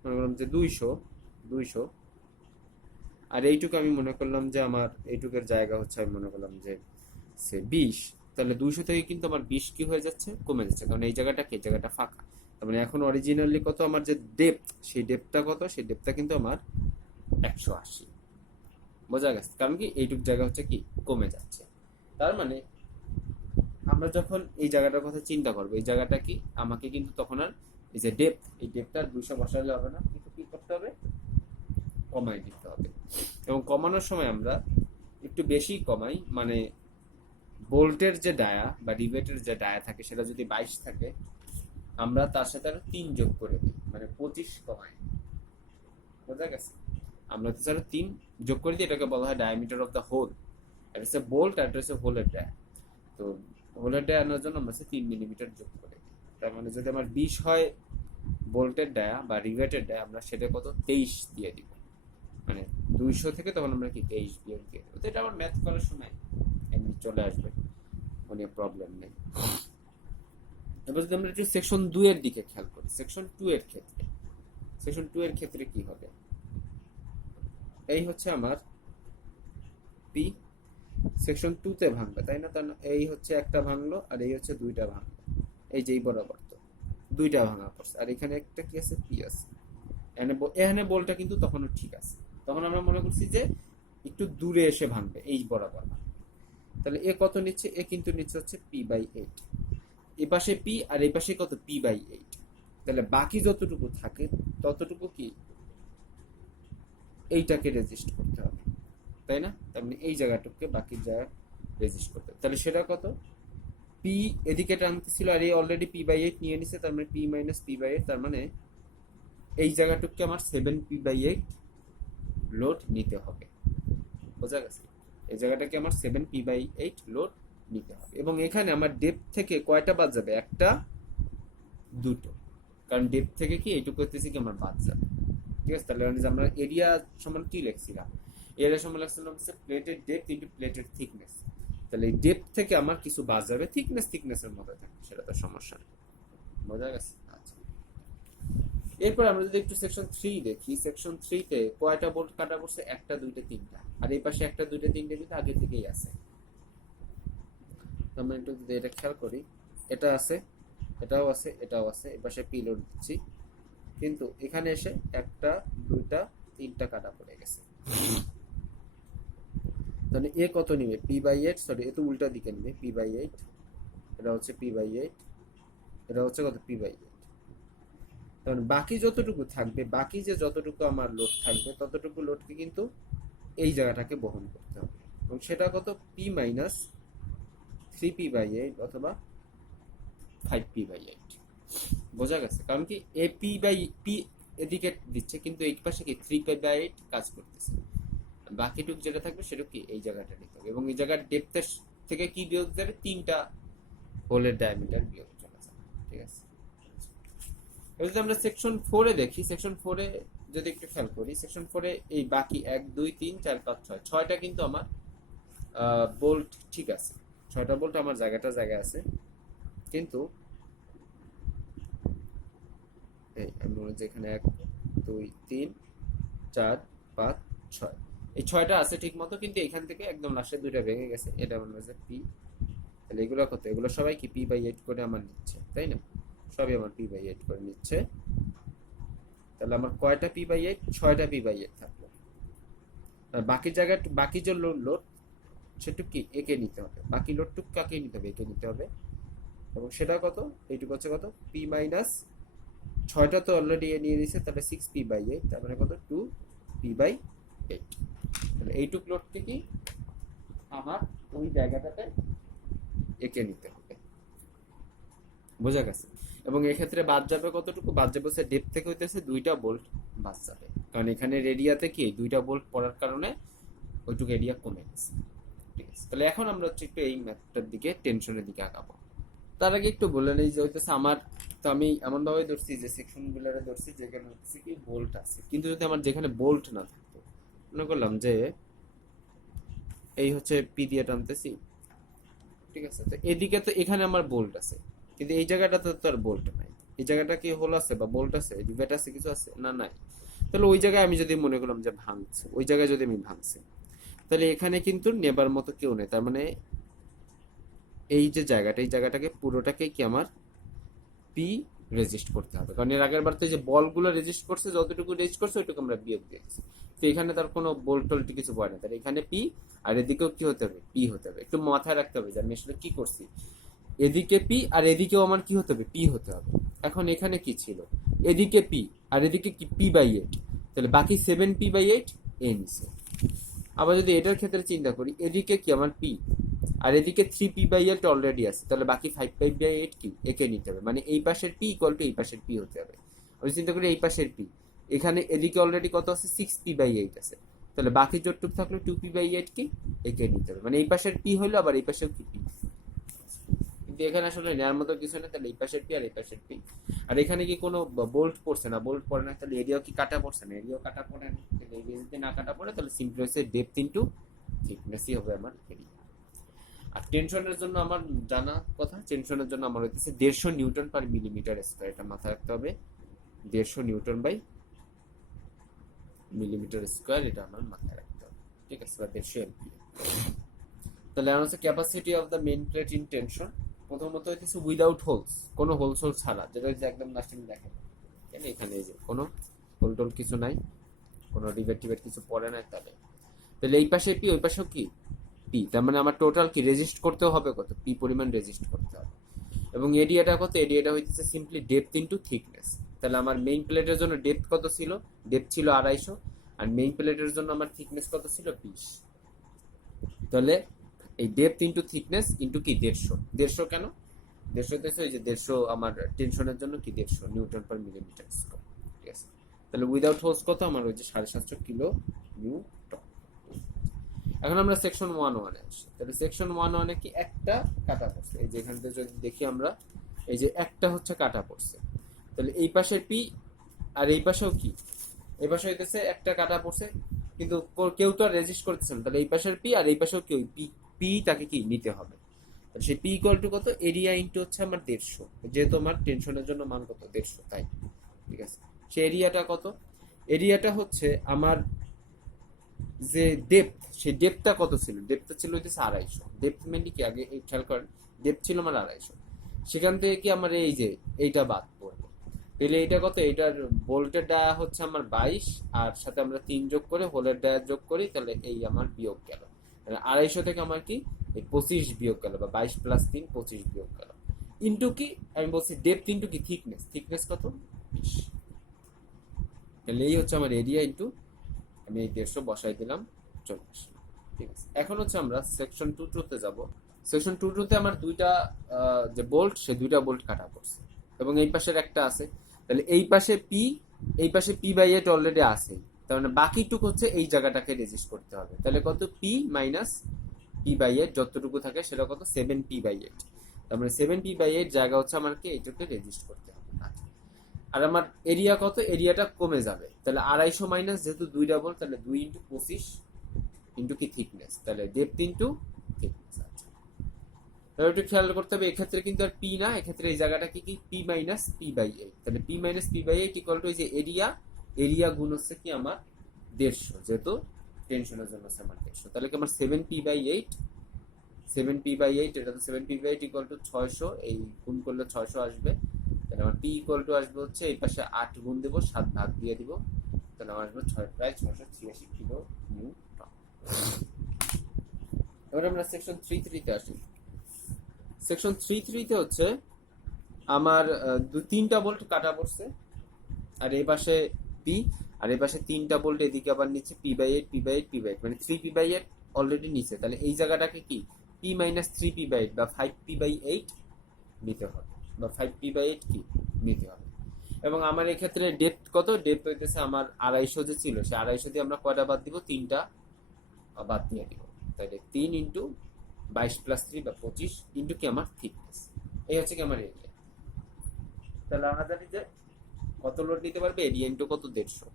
মনে করলাম যে 200, আর এইটুকু আমি মনে করলাম যে আমার এইটুকের জায়গা হচ্ছে, আমি মনে করলাম যে সে 20, তাহলে 200 থেকে কিন্তু আমার 20 কি হয়ে যাচ্ছে, কমে যাচ্ছে, কারণ এই জায়গাটা কি, জায়গাটা ফাঁকা। তার মানে এখন অরিজিনালি কত আমার যে ডেপথ, সেই ডেপথটা কত, সেই ডেপথটা কিন্তু আমার 180। বোঝা গেছে? কারণ কি এইটুক জায়গা হচ্ছে কি কমে যাচ্ছে। তার মানে আমরা যখন এই জায়গাটার কথা চিন্তা করবো, এই জায়গাটা কি আমাকে কিন্তু তখন আর এই যে ডেপথ, এই ডেপথটা 200 বসালে হবে না, কিন্তু কি করতে হবে, কমাই দিতে হবে। এবং কমানোর সময় আমরা একটু বেশি কমাই, মানে বোল্টের যে ডায়া বা রিভেটের যে ডায়া থাকে সেটা যদি 22 থাকে, আমরা তার সাথে আরো 3 যোগ করে দিই, মানে 25 কমাই। বোঝা গেছে? আমরা তো আরো 3 যোগ করে দিই, এটাকে বলা হয় ডায়ামিটার অফ দ্য হোল। এটা হচ্ছে বোল্ট আর এটা হচ্ছে হোলের ডায়া। তো হোলের ডায়া আনার জন্য আমরা 3 মিলিমিটার যোগ করে দিই। তার মানে যদি আমার 20 হয় বোল্টের ডায়া বা রিভেটের ডায়া, আমরা সেটা কত 23 দিয়ে দিব। মানে 200 থেকে তখন আমরা কি 23 বিয়োগ দিয়ে দেবো। তো এটা আমার ম্যাথ করার সময় এমনি চলে আসবে, কোনো প্রবলেম নেই। এবার যদি আমরা একটু সেকশন 2 এর দিকে খেয়াল করি, সেকশন 2 এর ক্ষেত্রে, সেকশন 2 এর ক্ষেত্রে কি হবে, এই হচ্ছে আমার পি, সেকশন 2 তে ভাঙবে, তাই না? তার এই হচ্ছে একটা ভাঙলো আর এই হচ্ছে 2টা ভাঙলো, এই যেই বরাবর তো 2টা ভাঙা পড়ছে, আর এখানে একটা কি আছে, পি আছে। এখানে বলটা কিন্তু তখনও ঠিক আছে, তখন আমরা মনে করছি যে একটু দূরে এসে ভাঙবে, এই বরাবর ভাঙবে। তাহলে এ কত নিচ্ছে, এ কিন্তু নিচ্ছে হচ্ছে P/8, এ পাশে পি আর এই পাশে কত, P/8। তাহলে বাকি যতটুকু থাকে ততটুকু কি এইটাকে রেজিস্ট করতে হবে, তাই না? তার মানে এই জায়গাটুকুকে বাকি জায়গা রেজিস্ট করতে হবে। তাহলে সেটা কত? পি এদিকে টানতেছিল আর এই অলরেডি p/8 নিয়ে নিছে, তার মানে p - p/8, তার মানে এই জায়গাটুকুকে আমার 7p/8 লোড নিতে হবে। বোঝা গেছে? এই জায়গাটাকে আমার 7p/8 লোড নিতে হবে। এবং এখানে আমার ডেপথ থেকে কয়টা বাদ যাবে? একটা, দুটো, কারণ ডেপথ থেকে কি এইটুকু হইতেছে কি আমার বাদ যাবে। ঠিক আছে? তাহলে আমরা এরিয়া সমান কি লিখছিলাম? এরিয়া সমান লিখছিলাম হচ্ছে প্লেটের ডেপথ ইনটু প্লেটের থিকনেস। তাহলে এই ডেপথ থেকে আমার কিছু বাদ যাবে, থিকনেসের মধ্যে থাকে, সেটা তো সমস্যা নেই। বোঝা গেছে? আচ্ছা, এরপর আমরা যদি একটু সেকশন 3 দেখি, সেকশন 3 তে কয়টা বোল্ট কাটা পড়ছে? একটা, দুইটা, তিনটা। আর এই পাশে একটা, দুইটা, তিনটে কিন্তু আগে থেকেই আছে। আমরা একটু যদি এটা খেয়াল করি, এটা আছে, এটাও আছে, এটাও আছে, এই পাশে পি লোড দিচ্ছি, কিন্তু এখানে এসে একটা, দুইটা, তিনটা কাটা পড়ে গেছে। তাহলে এ কত নিবে? p/8, সরি এ তো উল্টা দিকে নিবে, p/8, এটা হচ্ছে p/8, এটা হচ্ছে কত? p/8। কারণ বাকি যতটুকু থাকবে, বাকি যে যতটুকু আমার লোড থাকবে ততটুকু লোডকে কিন্তু এই জায়গাটাকে বহন করতে হবে। এবং সেটা কত? p - 3p/8 অথবা 5p/8। বোঝা গেছে? কারণ কি এ p/p এদিকে দিচ্ছে, কিন্তু এই পাশে কি 3p/8 কাজ করতেছে। বাকিটুক যেটা থাকবে সেটা কি এই জায়গাটা নিতে হবে। এবং এই জায়গার ডেপথের থেকে কি বিয়োগ যাবে? 3টা হোলের ডায়ামিটার বিয়োগ চলে যাবে। ঠিক আছে? এবার যদি আমরা সেকশন 4 এ দেখি, সেকশন 4 এ যদি একটু খেয়াল করি, সেকশন 4 এ এই বাকি 1 2 3 4 5 6 6টা কিন্তু আমার বোল্ট ঠিক আছে, 6টা বোল্ট আমার জায়গায় আছে। কিন্তু এই আমি মনে হচ্ছে এখানে 1 2 3 4 5 6, এই 6টা আছে ঠিক মতো, কিন্তু এখান থেকে একদম লাস্টে দুইটা ভেঙে গেছে, এটা মনে হচ্ছে পি। তাহলে এগুলো কত? এগুলো সবাই কি p/8 করে আমার নিচ্ছে, তাই না? সবই আমার p/8 করে নিচ্ছে। তাহলে আমার কয়টা p/8? 6টা p/8 থাকলো। আর বাকি জায়গায় বাকি যে লোড সেটুক কি একে নিতে হবে, বাকি লোডটুক কাকে নিতে হবে? একে নিতে হবে। এবং সেটা কত? এইটুকু হচ্ছে কত? p - 6টা তো অলরেডি এ নিয়ে নিছে, তাহলে 6p/8, তার মানে কত? 2p/8। তাহলে এইটুক লোডকে কি আমার ওই জায়গাটাতে একে নিতে হবে। বোঝা গেছে? এবং এক্ষেত্রে বাদ যাবে কতটুকু? বাদ যাবে হচ্ছে ডেপথ থেকে হইতেছে 2টা বোল্ট বাদ যাবে, কারণ এখানে রেডিয়াতে কি 2টা বোল্ট পড়ার কারণে ওইটুকু এরিয়া কমে গেছে। ঠিক আছে? তাহলে এখন আমরা হচ্ছে একটু এই ম্যাথটার দিকে, টেনশনের দিকে আগাবো। তার আগে একটু বলে নেই যে হইতেছে আমার, তো আমি এমন ভাবে ধরছি যে সেকশন গুলারে ধরছি যেখানে হচ্ছে কি বোল্ট আছে, কিন্তু যদি আমার যেখানে বোল্ট না থাকতো, মনে করলাম যে এই হচ্ছে পি দিয়ে টানতেছি, ঠিক আছে, তো এদিকে তো এখানে আমার বোল্ট আছে, কিন্তু এই জায়গাটাতে তো আর বোল্ট নাই। এই জায়গাটা কি হোল আছে বা বোল্ট আছে, রিভেট আছে, কিছু আছে না? নাই। তাহলে ওই জায়গায় আমি যদি মনে করলাম যে ভাঙছে, ওই জায়গায় যদি আমি ভাঙছি, তাহলে এখানে কিন্তু নেবার মতো কেউ নেই। তার মানে এই যে জায়গাটা, এই জায়গাটাকে পুরোটাকে কি আমার পি রেজিস্ট করতে হবে, কারণ এর আগের বার তো যে বলগুলো রেজিস্ট করছে, যতটুকু রেজিস্ট করছে ওইটুকু আমরা বিয়োগ দিয়েছি। তো এখানে তার কোনো বোল্ট টোল্ট কিছু পড়ে না, তাহলে এখানে পি, আর এদিকেও কি হতে হবে? পি হতে হবে। একটু মাথায় রাখতে হবে যে আমি আসলে কি করছি, এদিকে পি আর এদিকেও আমার কি হতে হবে? পি হতে হবে। এখন এখানে কি ছিল? এদিকে পি আর এদিকে কি p/8, তাহলে বাকি 7p/8 এ নিছে। আবার যদি এটার ক্ষেত্রে চিন্তা করি, এদিকে কি আমার পি আর এদিকে 3p/8 অলরেডি আছে, তাহলে বাকি 5p/8 কি একে নিতে হবে, মানে এই পাশের পি ইকুয়াল টু এই পাশের পি হতে হবে। আমি চিন্তা করি এই পাশের পি, এখানে এদিকে অলরেডি কত আছে? 6p/8 আছে, তাহলে বাকি যতটুকু থাকলো 2p/8 কি একে নিতে হবে, মানে এই পাশের পি হলো আবার এই পাশেও কি পি। কিন্তু এখানে আসলে নেওয়ার মতো কিছু না, তাহলে এই পাশের পি আর এই পাশের পি। আর এখানে কি কোনো বোল্ট পড়ছে না? বোল্ট পড়ে না, তাহলে এরিয়াও কি কাটা পড়ছে না? এরিয়াও কাটা পড়ে না। এরিয়া যদি না কাটা পড়ে, তাহলে সিম্পলি হচ্ছে ডেপথ ইনটু থিকনেসই হবে আমার এরিয়া। আর টেনশনের জন্য আমার জানা কথা, টেনশনের জন্য আমার হইতেছে 150 নিউটন পার মিলিমিটার স্কয়ার, এটা মাথায় রাখতে হবে। 150 নিউটন বাই মিলিমিটার স্কয়ার, এটা আমার মাথায় রাখতে হবে। ঠিক আছে? বা 150 এমপিএ। তাহলে আমার হচ্ছে capacity of the main plate in tension, প্রথমত হইতেছে উইদাউট হোলস, কোনো হোলস হোল ছাড়া, যেটা হচ্ছে একদম লাস্টে দেখেন কেন এখানে এই যে কোনো হোল টোল কিছু নাই, কোনো রিভেট টিভেট কিছু পড়ে নাই। তাহলে এই পাশে পি, ওই পাশেও কি পি, তার মানে আমার টোটাল কি রেজিস্ট করতেও হবে কত? পি পরিমাণ রেজিস্ট করতে হবে। এবং এরিয়াটা কত, এরিয়াটা হইতেছে সিম্পলি ডেপথ ইনটু থিকনেস। তাহলে আমার মেইন প্লেটের জন্য ডেপথ কত ছিল, ডেপথ ছিল 250, আর মেইন প্লেটের জন্য আমার থিকনেস কত ছিল 20। তাহলে এই ডেপথ ইনটু থিকনেস ইনটু কি 150, 150 কেন 150 হইতেছে ওই যে 150 আমার টেনশনের জন্য কি 150 নিউটন পার মিলিমিটার স্কয়ার। ঠিক আছে, তাহলে উইদাউট হোস কত আমার ওই যে 750 কিলো নিউটন। এখন আমরা সেকশন 1-1 এ আসি। তাহলে সেকশন 1-1 এ কি একটা কাটা পড়ছে, এই যে এখান থেকে যদি দেখি আমরা, এই যে একটা হচ্ছে কাটা পড়ছে। তাহলে এই পাশের পি আর এই পাশেও কি, এই পাশে হইতেছে একটা কাটা পড়ছে, কিন্তু কেউ তো আর রেজিস্ট করতেছে না। তাহলে এই পাশের পি আর এই পাশেও কি পি, পি তাকে কি নিতে হবে। তাহলে সেই পি ইকুয়াল টু কত, এরিয়া ইনটু হচ্ছে আমার 150, যেহেতু আমার টেনশনের জন্য মান কত 150, তাই। ঠিক আছে, সেই এরিয়াটা কত, এরিয়াটা হচ্ছে আমার যে ডেপথ, সেই ডেপথটা কত ছিল, ডেপথটা ছিল হইতেছে 250। ডেপথ মেনলি কি আগে এই খেয়াল করেন, ডেপথ ছিল আমার 250, সেখান থেকে কি আমার এই যে এইটা বাদ পড়বে। তাহলে এইটা কত, এইটার বোল্টের ডায়া হচ্ছে আমার 22, আর সাথে আমরা 3 যোগ করে হোলের ডায়া যোগ করি, তাহলে এই আমার বিয়োগ গেল। 250 থেকে আমার কি এই 25 বিয়োগ গেল, বা 22 প্লাস 3 25 বিয়োগ গেল। ইন্টু কি আমি বলছি ডেপথ ইন্টু কি থিকনেস, থিকনেস কত 20। তাহলে এই হচ্ছে আমার এরিয়া ইন্টু, আমি এই 150 বসাই দিলাম, চলে আসলো। ঠিক আছে, এখন হচ্ছে আমরা সেকশন 2-2 যাব। সেকশন 2-2 আমার দুইটা যে বোল্ট, সে দুইটা বোল্ট কাটা পড়ছে, এবং এই পাশের একটা আছে। তাহলে এই পাশে পি, এই পাশে পি বাই এইট অলরেডি আছে, তার মানে বাকিটুকু হচ্ছে এই জায়গাটাকে রেজিস্ট করতে হবে। তাহলে কত, P minus P by eight যতটুকু থাকে সেটা কত 7p/8। তার মানে 7p/8 জায়গা হচ্ছে আমাকে এইটুকু রেজিস্ট করতে হবে। আচ্ছা, আর আমার এরিয়া কত, এরিয়াটা কমে যাবে। তাহলে 250 মাইনাস যেহেতু 2 ডাবল, তাহলে 2 ইন্টু 25 ইন্টু কি থিকনেস, তাহলে ডেপথ ইন্টু থিকনেস। আচ্ছা, তাহলে একটু খেয়াল করতে হবে, এক্ষেত্রে কিন্তু আর পি না, এক্ষেত্রে এই জায়গাটা কি কি পি মাইনাস p/8। তাহলে P minus p/8 equal to এই যে এরিয়া, এরিয়া গুণ হচ্ছে কি আমার 150, যেহেতু টেনশনের জন্য হচ্ছে আমার 150। তাহলে কি আমার 7p/8, 7p/8, এটা তো 7p/8 ইকুয়াল টু 600, এই গুণ করলে 600 আসবে। তাহলে আমার পি ইকুয়াল টু আসবে হচ্ছে এই পাশে 8 গুণ দেবো, 7 ভাগ দিয়ে দিব, তাহলে আমার আসবে প্রায় 686 কিলো নিউটন। এবার আমরা সেকশন 3-3 তে আসি। সেকশন 3-3 তে হচ্ছে আমার 3টা বোল্ট কাটা পড়ছে, আর এই পাশে পি, আর এই পাশে 3টা বোল্ট এদিকে আবার নিচে p/8 p/8 p/8, মানে 3p/8 অলরেডি নিচে। তাহলে এই জায়গাটাকে কি p মাইনাস 3p/8 বা 5p/8 নিতে হবে, বা 5p/8 কি নিতে হবে। এবং আমার এক্ষেত্রে ডেপথ কত, ডেপথ হইতেছে আমার 250 যে ছিল, সে 250 দিয়ে আমরা কয়টা বাদ দিব, 3টা বাদ দিয়ে দিব। তাহলে 3 ইন্টু 22 প্লাস 3 বা 25 ইন্টু কি আমার থিকনেস, এই হচ্ছে কি আমার এরিয়া। তাহলে আমরা জানি যে কত লোড নিতে পারবে, এরিয়া ইন্টু কত 150,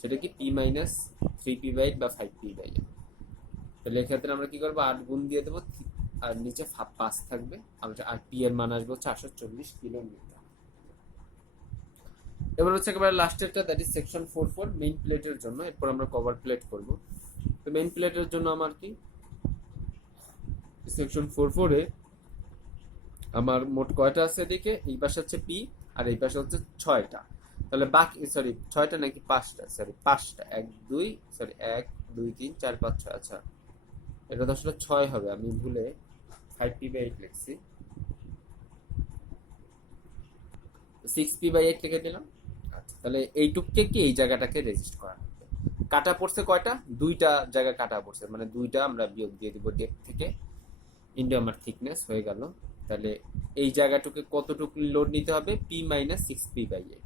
সেটা কি পি মাইনাস 3p/8 বা 5p/8। তাহলে এক্ষেত্রে আমরা কি করবো, 8 গুণ দিয়ে দেবো, আর নিচে 5 থাকবে, আর পি এর মান আসবে 440 কিলো নিউটন। এবার হচ্ছে একেবারে লাস্টেরটা, দ্যাট ইজ সেকশন 4-4 মেইন প্লেটের জন্য। এরপর আমরা কভার প্লেট করব। তো মেইন প্লেটের জন্য আমার কি সেকশন 4-4 এ আমার মোট কয়টা আছে এদিকে, এই পাশে হচ্ছে পি আর এই পাশে হচ্ছে 6টা। তাহলে বাকি, সরি 6টা নাকি 5টা, সরি 5টা, 1 2 সরি 1 2 3 4 5 6, আচ্ছা এটা তো আসলে 6 হবে, আমি ভুলে 5p/8 লিখছি, 6p/8 লিখে দিলাম। আচ্ছা, তাহলে এইটুককে কি এই জায়গাটাকে রেজিস্ট করা হবে। কাটা পড়ছে কয়টা, 2টা জায়গা কাটা পড়ছে, মানে 2টা আমরা বিয়োগ দিয়ে দিব ডেপথ থেকে, ইন্টু আমার থিকনেস হয়ে গেল। তাহলে এই জায়গাটুকু কতটুকু লোড নিতে হবে, পি মাইনাস 6p/8।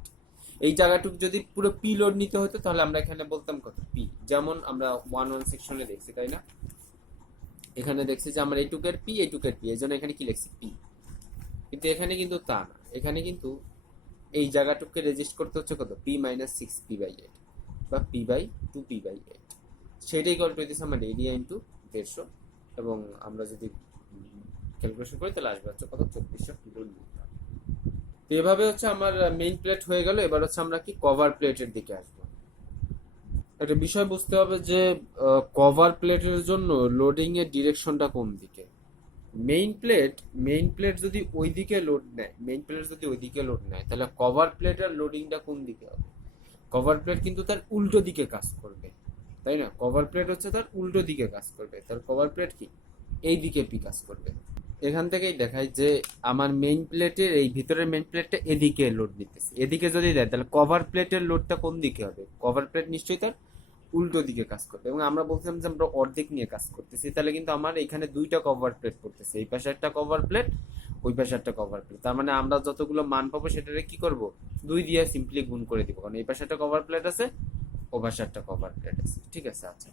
এই জায়গাটুকু যদি পুরো পি লোড নিতে হতো, তাহলে আমরা এখানে বলতাম কত পি, যেমন আমরা 1-1 সেকশনে দেখছি, তাই না। এখানে দেখছি যে আমরা এইটুকের পি, এইটুকের পি, এই জন্য এখানে কি লিখছি পি। কিন্তু এখানে কিন্তু তা না, এখানে কিন্তু এই জায়গাটুকুকে রেজিস্ট করতে হচ্ছে কত, পি মাইনাস 6p/8 বা p/2p/8। সেটাই কল করে দিচ্ছে আমার এরিয়া ইন্টু 150, এবং আমরা যদি ক্যালকুলেশন করি তাহলে আসবে হচ্ছে কত 2400 কিলো নিউটন। তো এভাবে হচ্ছে আমার মেইন প্লেট হয়ে গেল। এবার হচ্ছে আমরা কি কভার প্লেটের দিকে আসবো। একটা বিষয় বুঝতে হবে যে কভার প্লেটের জন্য লোডিং এর ডিরেকশনটা কোন দিকে। মেইন প্লেট যদি ওইদিকে লোড নেয়, মেইন প্লেট যদি ওইদিকে লোড নেয়, তাহলে কভার প্লেটের লোডিংটা কোন দিকে হবে। কভার প্লেট কিন্তু তার উল্টো দিকে কাজ করবে, তাই না। কভার প্লেট হচ্ছে তার উল্টো দিকে কাজ করবে, তার কভার প্লেট কি এই দিকে পি কাজ করবে। এখান থেকেই দেখায় যে আমার মেইন প্লেটের এই ভিতরের মেইন প্লেটটা এদিকে লোড নিতেছে, এদিকে যদি দেয় তাহলে কভার প্লেটের লোডটা কোন দিকে হবে? কভার প্লেট নিশ্চয়ই তার উল্টো দিকে কাজ করবে, এবং আমরা বলছিলাম যে আমরা অর্ধেক নিয়ে কাজ করতেছি, তাহলে কিন্তু আমার এখানে দুইটা কভার প্লেট পড়তেছে, এই পাশে একটা কভার প্লেট, ওই পাশে একটা কভার প্লেট। তার মানে আমরা যতগুলো মান পাবো সেটারে কি করব, দুই দিয়ে সিম্পলি গুণ করে দিব, কারণ এই পাশে একটা কভার প্লেট আছে, ও পাশে একটা কভার প্লেট আছে। ঠিক আছে, আচ্ছা।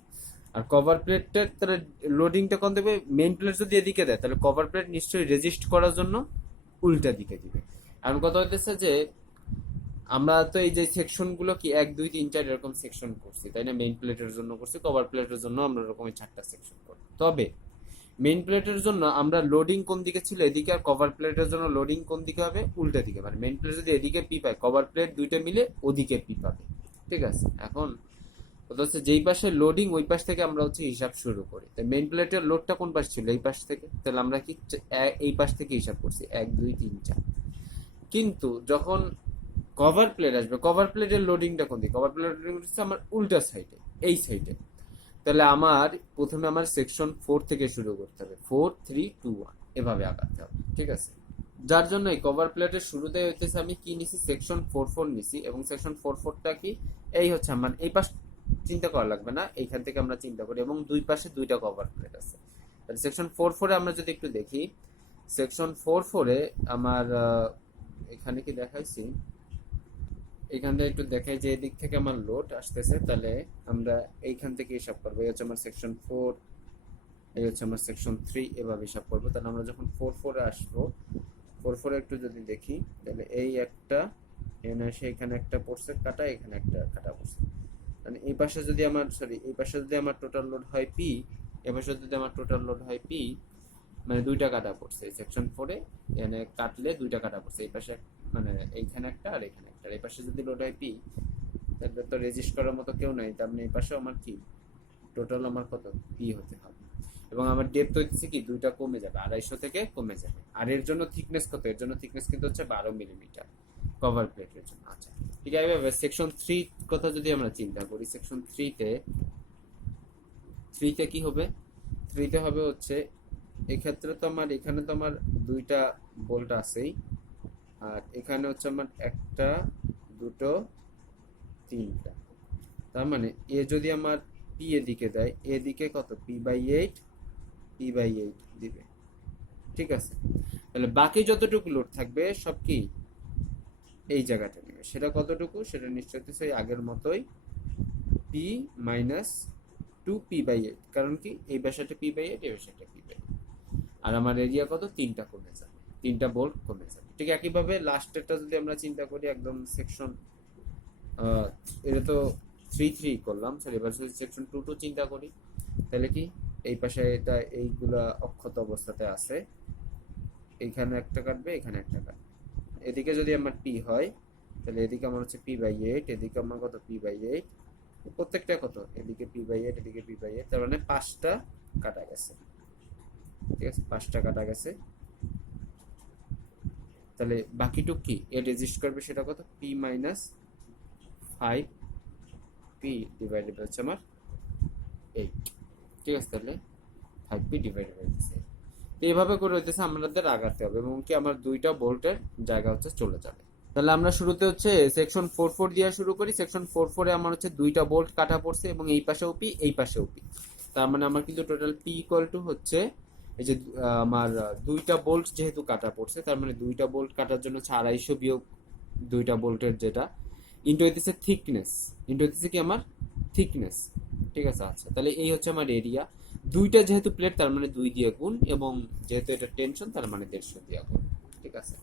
আর কভার প্লেটটার তাহলে লোডিংটা কোন দেবে? মেইন প্লেট যদি এদিকে দেয় তাহলে কভার প্লেট নিশ্চয়ই রেজিস্ট করার জন্য উল্টা দিকে দিবে। এখন কথা হইতেছে যে আমরা তো এই যে সেকশন গুলো কি 1 2 3 4 এরকম সেকশন করছি, তাই না? মেইন প্লেটের জন্য করছি, কভার প্লেটের জন্য আমরা এরকম 4টা সেকশন করব। তবে মেইন প্লেটের জন্য আমরা লোডিং কোন দিকে ছিল এদিকে, আর কভার প্লেটের জন্য লোডিং কোন দিকে হবে? উল্টা দিকে। মানে মেইন প্লেট যদি এদিকে পি পায়, কভার প্লেট দুইটা মিলে ওদিকে পি পাবে। ঠিক আছে, এখন কথা হচ্ছে যেই পাশে লোডিং ওই পাশ থেকে আমরা হচ্ছে হিসাব শুরু করি। তাই মেইন প্লেটের লোডটা কোন পাশ ছিল? এই পাশ থেকে। তাহলে আমরা কি এই পাশ থেকে হিসাব করছি 1 2 3 4। কিন্তু যখন কভার প্লেট আসবে, কভার প্লেটের লোডিংটা কোন দিকে? কভার প্লেটের লোডিং হচ্ছে আমার উল্টা সাইডে, এই সাইডে। তাহলে আমার প্রথমে আমার সেকশন 4 থেকে শুরু করতে হবে, 4 3 2 1 এভাবে আগাতে হবে। ঠিক আছে, যার জন্য এই কভার প্লেটের শুরুতে হইতেছে আমি কি নিছি? সেকশন 4 4 নিছি, এবং সেকশন 4 4টা কি এই হচ্ছে আমার এই পাশ চিন্তা করা লাগবে না, এইখান থেকে আমরা চিন্তা করি, এবং দুই পাশে দুইটা কভার প্লেট আছে। তাহলে সেকশন 4 4 আমরা যদি একটু দেখি, সেকশন 4 4 আমার এখানে কি দেখাইছি, এখান থেকে একটু দেখাই যে এদিক থেকে আমার লোড আসতেছে, তাহলে আমরা এইখান থেকে হিসাব করবো। এই হচ্ছে আমার সেকশন 4, এই হচ্ছে আমার সেকশন 3, এভাবে হিসাব করবো। তাহলে আমরা যখন 4 4 আসবো, 4 4 একটু যদি দেখি, তাহলে এই একটা এখানে এসে এখানে একটা পড়ছে কাটা, এখানে একটা কাটা পড়ছে। মানে এই পাশে যদি আমার এই পাশে যদি আমার টোটাল লোড হয় পি, এ পাশে যদি আমার টোটাল লোড হয় পি, মানে দুইটা কাটা পড়ছে সেকশন 4-এ, এখানে কাটলে দুইটা কাটা পড়ছে, এই পাশে মানে এইখানে একটা আর এখানে একটা। আর এই পাশে যদি লোড হয় পি, তাহলে তো রেজিস্ট করার মতো কেউ নাই, তার মানে এই পাশেও আমার কি টোটাল আমার কত পি হতে হবে। এবং আমার ডেপথ হচ্ছে কি দুইটা কমে যাবে, 250 থেকে কমে যাবে। আর এর জন্য থিকনেস কত? এর জন্য থিকনেস কিন্তু হচ্ছে 12 মিলিমিটার কভার প্লেটের জন্য। আচ্ছা, ঠিক আছে। এইভাবে সেকশন 3 কথা যদি আমরা চিন্তা করি, সেকশন 3তে কি হবে? 3তে হবে হচ্ছে এক্ষেত্রে তো আমার এখানে তো আমার দুইটা বোল্ট আছেই, আর এখানে হচ্ছে আমার একটা দুটো তিনটা। তার মানে এ যদি আমার পি এদিকে দেয়, এদিকে কত পি/8 দিবে। ঠিক আছে, তাহলে বাকি যতটুকু লোড থাকবে সব কি এই জায়গাটা নেবে। সেটা কতটুকু? সেটা নিশ্চয় হচ্ছে আগের মতোই P-2P/8। কারণ কি এই বাসাটা P/8, এই বাসাটা P/8। আর আমার এরিয়া কত? 3টা কমে যাবে, 3টা বোল্ট কমে যাবে। ঠিক একইভাবে লাস্টেরটা যদি আমরা চিন্তা করি, একদম সেকশন এটা তো 3 3 করলাম, সরি এবার যদি সেকশন 2 2 চিন্তা করি, তাহলে কি এই পাশে এটা এইগুলা অক্ষত অবস্থাতে আছে, এইখানে একটা কাটবে, এখানে একটা কাটবে। এদিকে যদি আমার পি হয়, তাহলে এদিকে আমার হচ্ছে P/8, এদিকে আমার কত P/8, প্রত্যেকটা কত? এদিকে P/8, এদিকে P/8, তার মানে 5টা কাটা গেছে। ঠিক আছে, 5টা কাটা গেছে। তাহলে বাকিটুক কি এ রেজিস্ট করবে, সেটা কত? P-5P হচ্ছে আমার 8। ঠিক আছে, তাহলে 5P/8। এইভাবে করে হইতেছে আমাদের আগাতে হবে, এবং কি আমার দুইটা বোল্টের জায়গা হচ্ছে চলে যাবে। তাহলে আমরা শুরুতে হচ্ছে সেকশন 4 4 দিয়ে শুরু করি। সেকশন 4 4-এ আমার হচ্ছে দুইটা বোল্ট কাটা পড়ছে, এবং এই পাশেও পি, এই পাশেও পি। তার মানে আমার কিন্তু টোটাল পি ইকুয়াল টু হচ্ছে এই যে আমার দুইটা বোল্ট যেহেতু কাটা পড়ছে, তার মানে দুইটা বোল্ট কাটার জন্য হচ্ছে 250 বিয়োগ দুইটা বোল্টের যেটা ইন্টু হইতেছে থিকনেস, ইন্টু হইতেছে কি আমার থিকনেস। ঠিক আছে, আচ্ছা। তাহলে এই হচ্ছে আমার এরিয়া। দুইটা যেহেতু প্লেট, তার মানে 2 দিয়ে গুণ, এবং যেহেতু এটা টেনশন, তার মানে 150 দিয়ে গুণ। ঠিক আছে,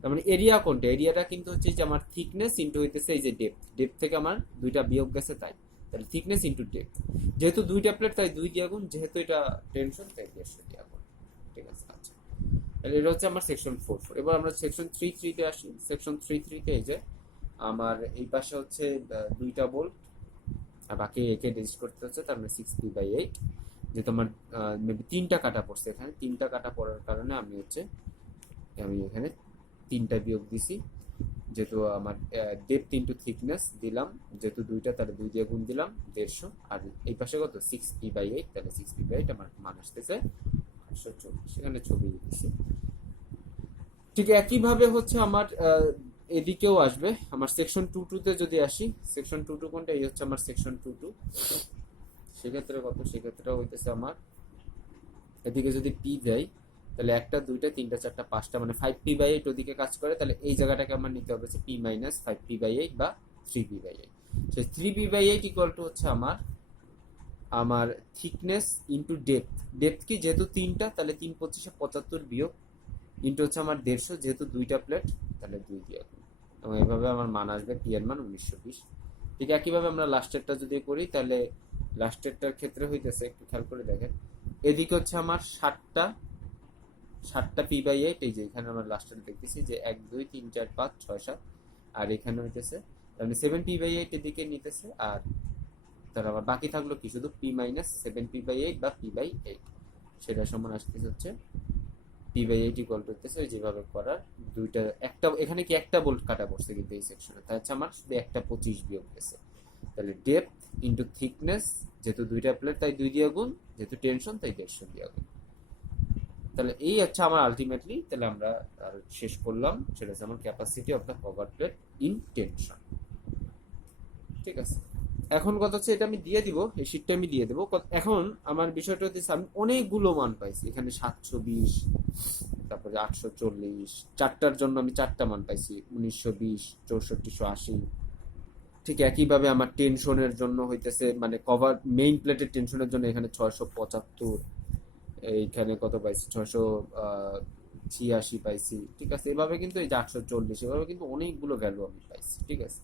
তার মানে এরিয়া কোনটা? এরিয়াটা কিন্তু হচ্ছে যে আমার থিকনেস ইন্টু হইতেছে এই যে ডেপথ, ডেপথ থেকে আমার দুইটা বিয়োগ গেছে, তাই তাহলে থিকনেস ইন্টু ডেপথ। যেহেতু দুইটা প্লেট তাই 2 দিয়ে গুণ, যেহেতু এটা টেনশন তাই 150 দিয়ে গুণ। ঠিক আছে, আচ্ছা। তাহলে এটা হচ্ছে আমার সেকশন 4 4। এবার আমরা সেকশন 3 3-তে আসি। সেকশন 3 3-তে এই যে আমার এই পাশে হচ্ছে দুইটা বোল্ট, আর বাকি একে রেজিস্ট করতে হচ্ছে, তার মানে 6P/8। যেহেতু আমার মেবি 3টা কাটা পড়ছে, এখানে 3টা কাটা পড়ার কারণে আমি এখানে 3টা বিয়োগ দিছি। যেহেতু আমার ডেপথ ইন্টু থিকনেস দিলাম, যেহেতু দুইটা, তাহলে 2 দিয়ে গুণ দিলাম 150। আর এই পাশে কত? 6P/8, তাহলে 6P/8 আমার মান আসতেছে 140 এখানে ছবি দিতেছি। ঠিক একইভাবে হচ্ছে আমার এদিকেও আসবে। আমার সেকশন 2 তে যদি আসি, সেকশন 2 কোনটা, এই হচ্ছে আমার সেকশন 2, সেক্ষেত্রে কত, সেক্ষেত্রে হইতেছে আমার এদিকে যদি পি দেয় তাহলে 1 2 3 4 5 মানে 5p/8 ওদিকে কাজ করে, তাহলে এই জায়গাটাকে আমার নিতে হবে p - 5p/8 বা 3p/8। সেই 3p/8 ইকুয়াল টু হচ্ছে আমার আমার থিকনেস ইন্টু ডেপথ। ডেপথ কি, যেহেতু 3টা তাহলে 3 25 75 বিয়োগ ইন্টু হচ্ছে আমার 150, যেহেতু 2টা প্লেট তাহলে 2 দিয়ে, এবং এইভাবে আমার মান আসবে পি এর মান 1920। ঠিক একইভাবে আমরা লাস্টেরটা যদি করি তাহলে লাস্টেরটার ক্ষেত্রে হইতেছে, একটু খেয়াল করে দেখেন, এদিকে হচ্ছে আমার 7টা p/8, এই যে এখানে আমরা লাস্টের দেখতেছি যে 1 2 3 4 5 6 7, আর এখানে হইতেছে তাহলে 7p/8 এদিকে নিতেছে, আর তাহলে আবার বাকি থাকলো কি, শুধু p - 7p/8 বা p/8, সেটা সমান আসতেছে হচ্ছে p/8 ইকুয়াল টু হচ্ছে ওই যেভাবে করার দুইটা, একটা এখানে কি একটা বোল্ট কাটা পড়ছে কিন্তু এই সেকশনে, তাই হচ্ছে আমার শুধু 1 25 বিয়োগ গেছে। তাহলে ডেপথ ইন্টু থিকনেস, যেহেতু 2টা প্লেট তাই 2 দিয়ে গুণ, যেহেতু টেনশন তাই 150 দিয়ে গুণ। তাহলে এই হচ্ছে আমার আলটিমেটলি, তাহলে আমরা শেষ করলাম, সেটা হচ্ছে আমার capacity of the cover plate in tension. ঠিক আছে, এখন কথা হচ্ছে এটা আমি দিয়ে দিব, এই শীটটা আমি দিয়ে দেবো। এখন আমার বিষয়টা হচ্ছে আমি অনেকগুলো মান পাইছি এখানে, 720, তারপরে 840, 4টার জন্য আমি 4টা মান পাইছি, 1920, 6480। ঠিক একইভাবে আমার টেনশনের জন্য হইতেছে, মানে কভার মেইন প্লেটের টেনশনের জন্য এখানে 675, এইখানে কত পাইছি, 686 পাইছি। ঠিক আছে, এভাবে কিন্তু এই যে 840, এভাবে কিন্তু অনেকগুলো ভ্যালু আমি পাইছি। ঠিক আছে,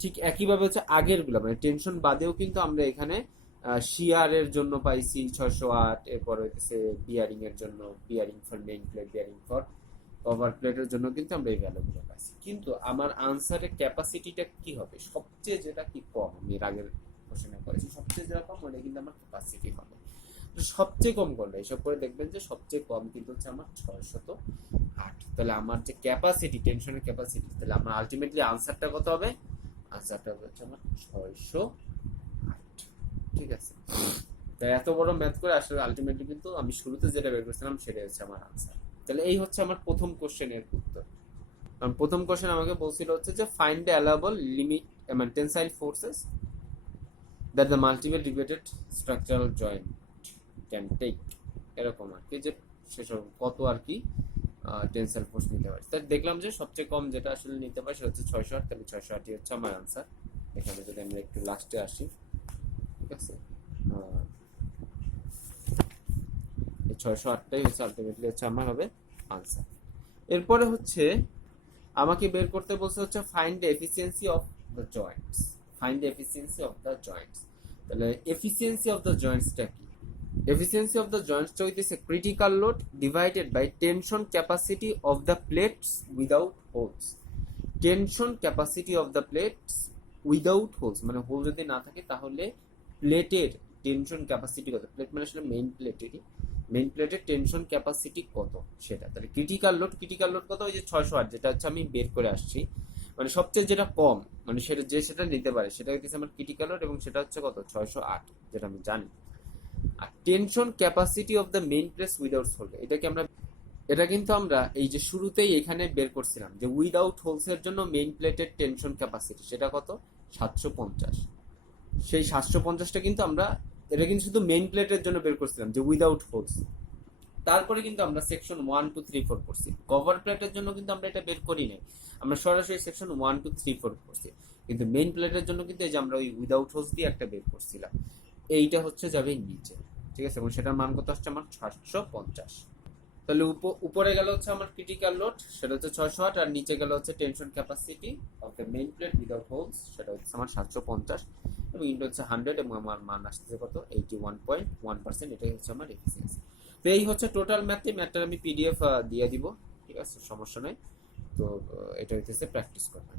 ঠিক একইভাবে হচ্ছে আগের গুলো মানে টেনশন বাদেও কিন্তু আমরা এখানে শিয়ার এর জন্য পাইছি 608, এরপর হইতেছে বিয়ারিং এর জন্য, bearing for main plate, bearing for cover প্লেটের জন্য কিন্তু আমরা এই ভ্যালুগুলো পাইছি। কিন্তু আমার আনসারের ক্যাপাসিটিটা কি হবে, সবচেয়ে যেটা কি কম, আমি এর আগের কোশ্চেনে করেছি, সবচেয়ে যেটা কম ওটা কিন্তু আমার ক্যাপাসিটি হবে। সবচেয়ে কম করলে এসব করে দেখবেন যে সবচেয়ে কম কিন্তু হচ্ছে আমার 608। তাহলে আমার যে ক্যাপাসিটি, টেনশনের ক্যাপাসিটি, তাহলে আমার আলটিমেটলি আনসারটা কত হবে, আনসারটা হচ্ছে আমার 608। ঠিক আছে, তাই এত বড় ম্যাথ করে আসলে আলটিমেটলি কিন্তু আমি শুরুতে যেটা বের করেছিলাম সেটাই হচ্ছে আমার আনসার। তাহলে এই হচ্ছে আমার প্রথম কোশ্চেনের উত্তর। কারণ প্রথম কোশ্চেন আমাকে বলছিল হচ্ছে যে find the allowable limit tensile forces that the multiple repeated structural joint can take, এরকম আর কি, যে সেসব কত আর কি টেনসাইল ফোর্স নিতে পারে। তাই দেখলাম যে সবচেয়ে কম যেটা আসলে নিতে পারে সেটা হচ্ছে 608, তাহলে 608 হচ্ছে আমার আনসার। এখানে যদি আমরা একটু লাস্টে আসি, ঠিক আছে, 608টাই হচ্ছে আলটিমেটলি হচ্ছে আমার হবে আনসার। এরপরে হচ্ছে আমাকে বের করতে বলছে হচ্ছে find the efficiency of the Joints, find the efficiency of the Joints. তাহলে এফিসিয়েন্সি অফ দ্য জয়েন্টসটা কি, efficiency of the joints হইতেছে critical load divided by tension capacity of the plates without holes। Tension capacity of the plates without holes, মানে hole যদি না থাকে তাহলে প্লেটের tension capacity কত, প্লেট মানে আসলে মেইন প্লেটেরই, মেইন প্লেটের টেনশন ক্যাপাসিটি কত সেটা। তাহলে ক্রিটিক্যাল লোড কত, ওই যে 608 যেটা হচ্ছে আমি বের করে আসছি, মানে সবচেয়ে যেটা কম, মানে সেটা যে সেটা নিতে পারে সেটা হচ্ছে আমার ক্রিটিক্যাল লোড, এবং সেটা হচ্ছে কত 608, যেটা আমি জানি। আর tension capacity of the main place without hole, এটা কিন্তু আমরা এই যে শুরুতেই এখানে বের করছিলাম যে উইদাউট হোলস এর জন্য মেইন প্লেটের টেনশন ক্যাপাসিটি সেটা কত 750। সেই 750টা কিন্তু আমরা, এটা কিন্তু শুধু মেইন প্লেটের জন্য বের করছিলাম যে উইদাউট হোলস। তারপরে কিন্তু আমরা সেকশন 1 2 3 4 করছি, কভার প্লেটের জন্য কিন্তু আমরা এটা বের করি নাই, আমরা সরাসরি সেকশন 1 2 3 4 করছি। কিন্তু মেইন প্লেটের জন্য কিন্তু এই যে আমরা ওই উইদাউট হোলস দিয়ে একটা বের করছিলাম, এইটা হচ্ছে যাবে নিচে। ঠিক আছে, এবং সেটার মান কত আসছে আমার 750। তাহলে উপরে গেল হচ্ছে আমার ক্রিটিক্যাল লোড, সেটা হচ্ছে 608, আর নিচে গেল হচ্ছে tension capacity of the main plate without holes, সেটা হচ্ছে আমার 750, এবং ইন্টু হচ্ছে 100, এবং আমার মান আসছে কত 81.1%। এটাই হচ্ছে আমার এফিসিয়েন্সি। তো এই হচ্ছে টোটাল ম্যাথটার আমি পিডিএফ দিয়ে দিব, ঠিক আছে, সমস্যা নেই। তো এটা হইতেছে প্র্যাকটিস করবেন।